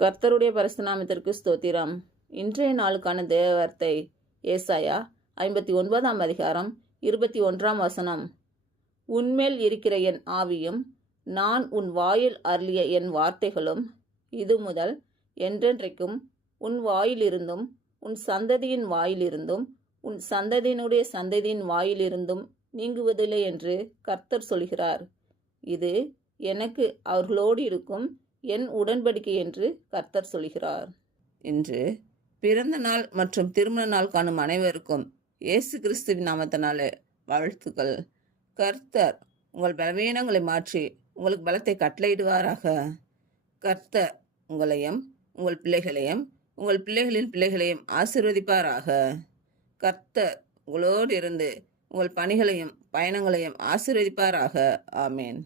கர்த்தருடைய பரிசுத்த நாமத்திற்கு ஸ்தோத்திரம். இன்றைய நாளுக்கான தேவ வார்த்தை ஏசாயா 59ஆம் அதிகாரம் 21ஆம் வசனம். உன்மேல் இருக்கிற என் ஆவியும் நான் உன் வாயில் அருளிய என் வார்த்தைகளும் இது முதல் என்றென்றைக்கும் உன் வாயிலிருந்தும் உன் சந்ததியின் வாயிலிருந்தும் உன் சந்ததியினுடைய சந்ததியின் வாயிலிருந்தும் நீங்குவதில்லை என்று கர்த்தர் சொல்கிறார். இது எனக்கு அவர்களோடு இருக்கும் என் உடன்படிக்கை என்று கர்த்தர் சொல்கிறார். இன்று பிறந்த நாள் மற்றும் திருமண நாள் காணும் அனைவருக்கும் இயேசு கிறிஸ்துவின் நாமத்தினாலே வாழ்த்துக்கள். கர்த்தர் உங்கள் பலவீனங்களை மாற்றி உங்களுக்கு பலத்தை கட்டளையிடுவாராக. கர்த்தர் உங்களையும் உங்கள் பிள்ளைகளையும் உங்கள் பிள்ளைகளின் பிள்ளைகளையும் ஆசீர்வதிப்பாராக. கர்த்தர் உங்களோடு இருந்து உங்கள் பணிகளையும் பயணங்களையும் ஆசீர்வதிப்பாராக. ஆமேன்.